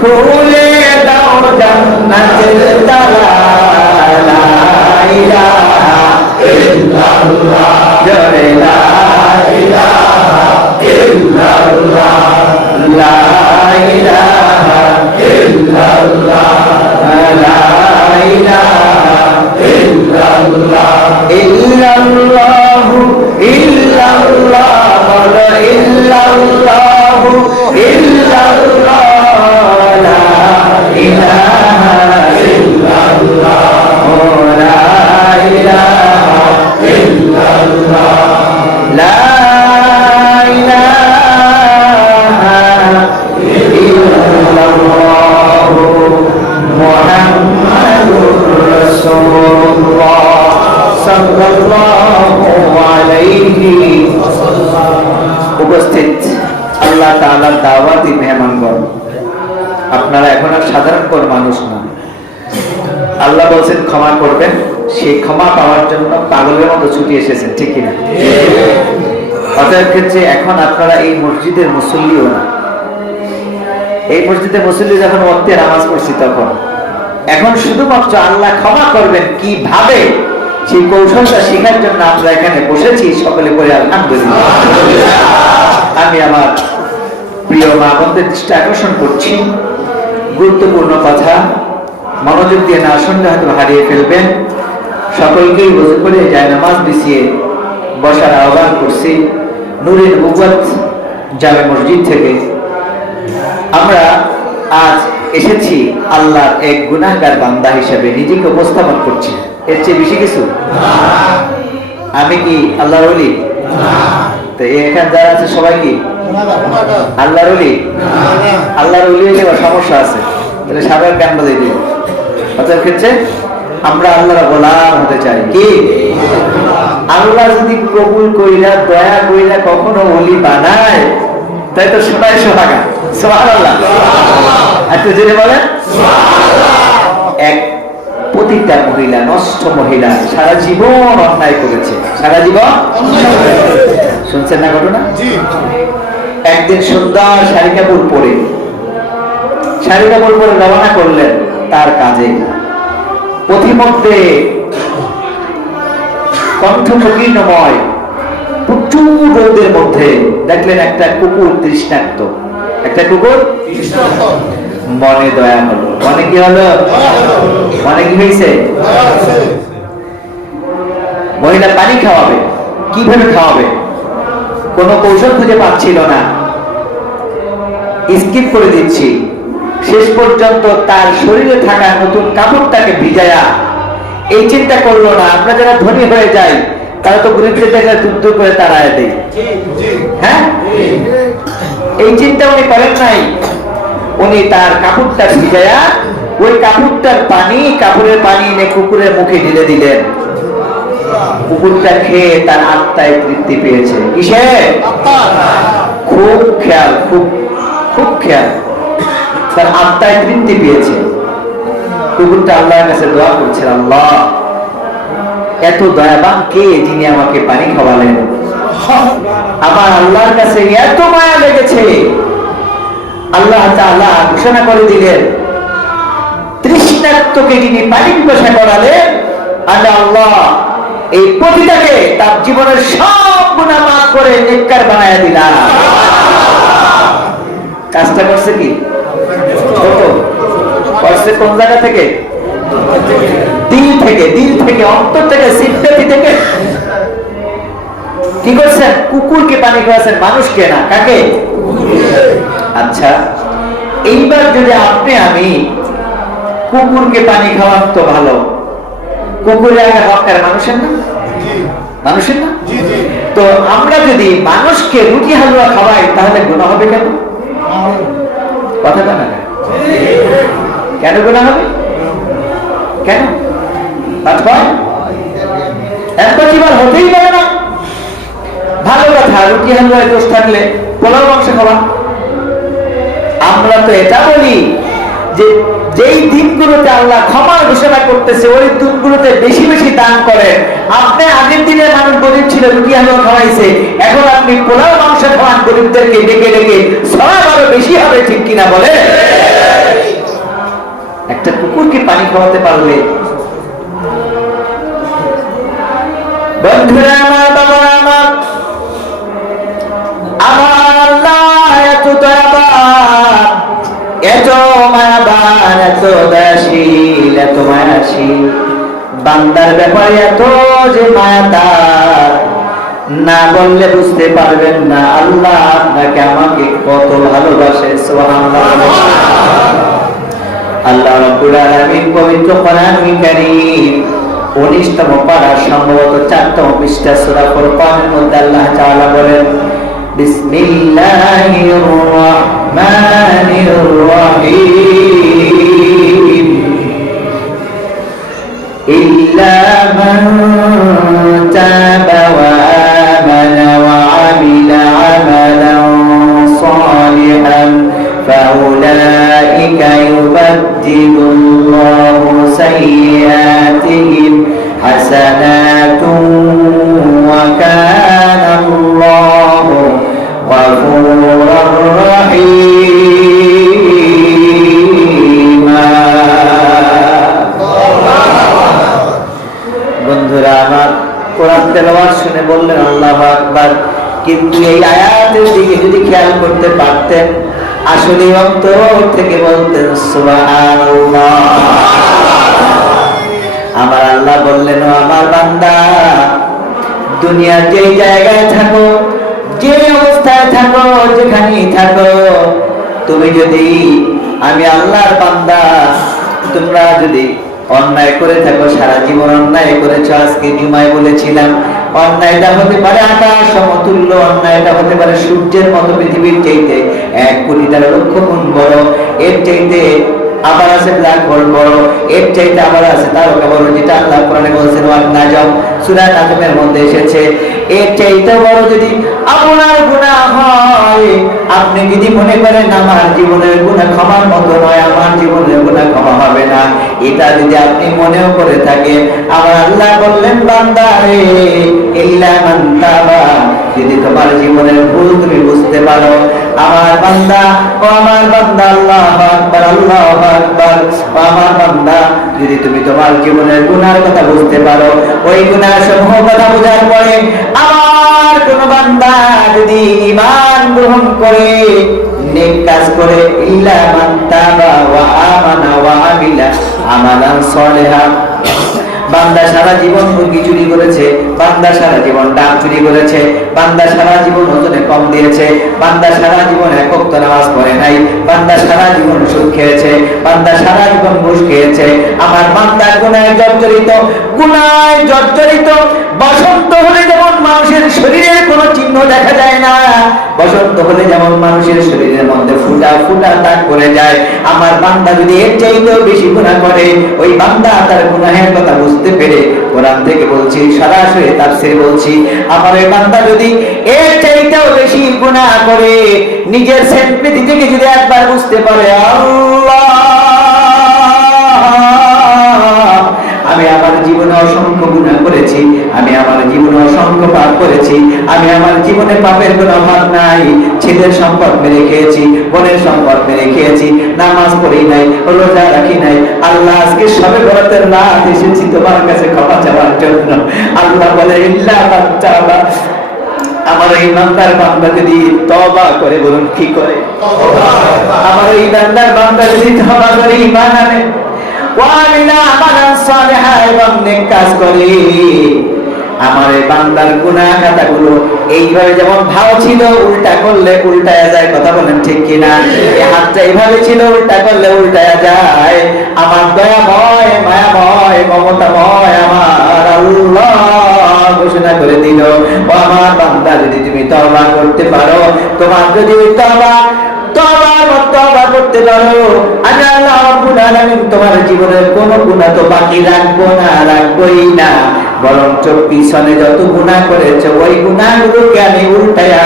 খুলে দাও জান্নাতের তালা লা ইলাহা ইল্লাল্লাহ জোরে লা ইলাহা ইল্লাল্লাহ উপস্থিত আল্লাহ তাআলার দাওয়াতি মেহমানগণ। আপনারা এখন আর সাধারণ কোন মানুষ না। আল্লাহ বলছেন, ক্ষমা করবেন। সেই ক্ষমা পাওয়ার জন্য পাগলের মতো ছুটি এসেছেন, ঠিক কিনা? অতএব ক্ষেত্রে এখন আপনারা এই মসজিদের মুসল্লিও না। এই মসজিদে মুসল্লি যখন ওয়াক্তে নামাজ পড়ছি তখন, এখন শুধুমাত্র আল্লাহ ক্ষমা করবেন কীভাবে? সেই কৌশলটা শেখার জন্য আমরা এখানে বসেছি, সকলে করে আলহামদুলিল্লাহ। আমি আমার প্রিয় মা বোনদের দৃষ্টি আকর্ষণ করছি। গুরুত্বপূর্ণ কথা, মনোযোগ দিয়ে না শুনলে হয়তো হারিয়ে ফেলবেন। সকলকেই রোজ করে যায় নামাজ বিছিয়ে বসার আহ্বান করছি। নুরের মুবাত জামে মসজিদ থেকে। আমরা আজ এসেছি আল্লাহর এক গুনাহগার বান্দা হিসেবে নিজেকে উপস্থাপন করছি। এর চেয়ে বেশি কিছু? আমি কি আল্লাহর ওলি? তো এখানে যারা আছে, সবাই কি? আল্লাহর ওলি? আল্লাহর ওলি হলে সমস্যা আছে। তাহলে সাগর কেন বাজাই দিব অতএব ক্ষেত্রে আমরা আল্লাহর গোলাম হতে চাই। কি? আল্লাহ যদি কবুল কইরা, দয়া কইরা কখনো ওলি বানায়, তাই তো সবাই সোহাগা। সোহাগ আল্লাহ একটু জেনে বলেন। এক পতিতা মহিলা নষ্ট মহিলা সারা জীবন অন্যায় করেছে। সারা জীবন শুনছেন না ঘটনা? একদিন সুন্দর শাড়ি কাপড় পরে শাড়ি কাপড় পরে রওনা করলেন তার কাজে। পথিমধ্যে কণ্ঠ প্রকীর্ণময় প্রচুর রোদের মধ্যে দেখলেন একটা কুকুর তৃষ্ণাক্ত একটা কুকুর? মনে দয়া হলো। মনে কি হলো? মনে কি হয়েছে? মহিলা পানি খাওয়াবে। কীভাবে খাওয়াবে? কোনো কৌশল খুঁজে পাচ্ছিল না। স্কিপ করে দিচ্ছি। শেষ পর্যন্ত তার শরীরে থাকা নতুন কাপড়টাকে ভিজায়া এই চিন্তা করল না। আমরা যারা ধনী হয়ে যাই তারা তো গরিবদের দেখা দূর করে তাড়ায় দেয়। হ্যাঁ? এই চিন্তা উনি করেন নাই। উনি তার কাপড়টা ভিজায়া, ওই কাপড়টার পানি, কাপড়ের পানি এনে কুকুরের মুখে ঢেলে দিলেন। কুকুরটা খেয়ে তার আত্মায় তৃপ্তি পেয়েছে। কিসে? খুব খেয়াল, খুব খুব খেয়াল। তার আত্মায় তৃপ্তি পেয়েছে। কুকুরটা আল্লাহর কাছে দোয়া করছে আল্লাহ, এত দয়াবান কে যিনি আমাকে পানি খাওয়ালেন? আমার আল্লাহর কাছে এত মায়া লেগেছে। আল্লাহ ঘোষণা করে দিলেন। তৃষ্ণার্তকে যিনি পানি পিপাসা করালেন। আমি আল্লাহ, এই তার জীবনের সব গুণা করে বানায় কাজটা করছে কি? করছে কোন জায়গা থেকে? দিল থেকে দিল থেকে, অন্তর থেকে থেকে। কি করছেন? কুকুরকে পানি খাওয়াছেন মানুষকে না, কাকে? আচ্ছা এইবার যদি আপনি আমি কুকুরকে পানি খাওয়ান তো ভালো। কুকুরে আগে হকার মানুষের না? মানুষের না? তো আমরা যদি মানুষকে রুটি হালুয়া খাওয়াই তাহলে গুণা হবে কেন? কথাটা না কেন? গুণা হবে? কেন? একবার হতেই পারে না। ভালো কথা রুটি হালুয়ায় দোষ থাকলে পোলাও মাংস খাওয়া। আমরা তো এটা বলি যে যেই দিনগুলোতে আল্লাহ ক্ষমা ঘোষণা করতেছে, ওই দিনগুলোতে বেশি বেশি দান করে আপনি আগের দিনের মানুষ গরিব ছিল, রুটি হালুয়া খাওয়াইছে, এখন আপনি পোলাও মাংস খাওয়ান, গরিবদেরকে ডেকে ডেকে সব আরও বেশি হবে, ঠিক কিনা বলে? একটা কুকুরকে পানি খাওয়াতে পারলে বন্ধুরা, আমার মায়াবান এত দয়াশীল এত মায়াশীল বান্দার ব্যাপারে এত যে মায়া তার, না বললে বুঝতে পারবেন না। আল্লাহ আপনাকে আমাকে কত ভালোবাসে আল্লাহ রাব্বুল পবিত্র কারীম 19 তম পারা সম্ভবত 4 পৃষ্ঠা মধ্যে আল্লাহ তাআলা বলেন بسم الله الرحمن الرحيم. إلا من تاب وآمن وعمل عملا صالحا فأولئك يبدل الله سيئاتهم حسنات বললেন, আল্লাহু আকবার। কিন্তু এই আয়াতের দিকে যদি খেয়াল করতে পারতেন, আসলে অন্তর থেকে বলতেন আমার আল্লাহ বললেন আমার বান্দা দুনিয়ার যেই জায়গায় থাকো, যে অবস্থায় থাকো, যেখানেই থাকো, তুমি যদি আমি আল্লাহর বান্দা, তোমরা যদি অন্যায় করে থাকো, সারা জীবন অন্যায় করেছ, আজকে জুমায় বলেছিলাম অন্যায়টা হতে পারে আকাশ, সমতুল্য অন্যায়টা হতে পারে সূর্যের মতো পৃথিবীর চাইতে। এক কোটি তারা লক্ষ গুণ বড়। এর চাইতে আবার আছে ব্ল্যাক হোল বড়। এর চাইতে আবার আছে তারকা বড়, যেটা আল্লাহ কোরআনে বলছেন ওয়াক নাজম সূরা নাজমের মধ্যে এসেছে। এর চাইতে বড় যদি আপনার গুনাহ হয় আপনি যদি মনে করেন আমার জীবনের গুনাহ ক্ষমার মতো নয়, আমার জীবনের গুনাহ ক্ষমা হবে না। এটা যদি আপনি মনেও করে থাকে আমার আল্লাহ বললেন বান্দা রে ইল্লা মান যদি তোমার জীবনের ভুল তুমি বুঝতে পারো, আমার বান্দা, ও আমার বান্দা, আল্লাহ আকবার, আল্লাহ আকবার আমার বান্দা যদি তুমি তোমার জীবনের গুনার কথা বুঝতে পারো, ওই গুনার সমূহ কথা বোঝার পরে আমার কোন বান্দা যদি ইমান গ্রহণ করে, নেক কাজ করে, ইল্লা মান তাবা ওয়া আমানা ওয়া আমিলা, আমালান সলিহা বান্দা সারা জীবন মুরগি চুরি করেছে, বান্দা সারা জীবন ডাক চুরি করেছে, বান্দা সারা জীবন ওজনে কম দিয়েছে, বান্দা সারা জীবন একক তো নামাজ পড়ে নাই, বান্দা সারা জীবন সুদ খেয়েছে, বান্দা সারা জীবন ঘুষ খেয়েছে, আমার বান্দা গুনায় জর্জরিত গুনায় জর্জরিত, বসন্ত হলে যেমন চিহ্ন দেখা যায় না। বসন্ত হলে যেমন মানুষের শরীরের মধ্যে ফুটা ফুটা দাগ করে যায়, আমার বান্দা যদি এর চাইতেও বেশি গুনাহ করে, ওই বান্দা তার গুনাহের কথা বুঝতে পেরে কোরআন থেকে বলছি সরাসরি তাফসীর বলছি, আমার ওই বান্দা যদি এর চাইতেও বেশি গুনাহ করে, নিজের সেন্সিটি থেকে যদি একবার বুঝতে পারে, আল্লাহ, আমি আমার জীবনে অসংখ্য গুণা করেছি জীবনে অসংখ্য পাপ করেছি। আমি আমার জীবনে পাপের কোনো অভাব নাই। ছেলের সম্পদ মেরে খেয়েছি, বোনের সম্পদ মেরে খেয়েছি। নামাজ পড়ি নাই, রোজা রাখি নাই। আল্লাহ আজকে সবে বরাতের রাত এসেছি তোমার কাছে ক্ষমা চাওয়ার জন্য। আল্লাহ বলে, ইল্লা বাচ্চা আমার এই বান্দার বান্দা যদি তবা করে বলুন, কি করে? আমার এই বান্দার বান্দা যদি তবা করে ইমান আনে। ওয়ামিলা আমালান সালিহা এবং নেক কাজ করে। আমার এই বান্দার গুনাহ খাতাগুলো এইভাবে যেমন ভাও ছিল, উল্টা করলে উল্টায়া যায়, কথা বলেন ঠিক কিনা? এই হাতটা এইভাবে ছিল, উল্টা করলে উল্টায়া যায়। আমার দয়াময় মায়াময় মমতাময় আমার আল্লাহ ঘোষণা করে দিল। ও আমার বান্দা, যদি তুমি তওবা করতে পারো, তোমার যদি আল্লাহ তোমার জীবনের কোন গুণা তো বাকি রাখব না, রাখবোই না। বরঞ্চ পিছনে যত গুনাহ করেছে, ওই গুনাহগুলোকে আমি উল্টায়া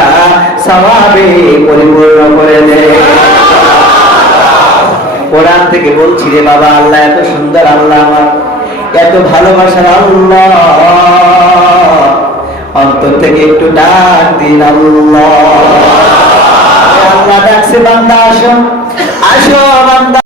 পরিপূর্ণ করে কোরআন থেকে বলছি রে বাবা, আল্লাহ এত সুন্দর আল্লাহ আমার, এত ভালোবাসার আল্লাহ। অন্তর থেকে একটু ডাক দিন আল্লাহ। আল্লাহ ডাকছে, বান্দা আসো। আসো, বান্দা।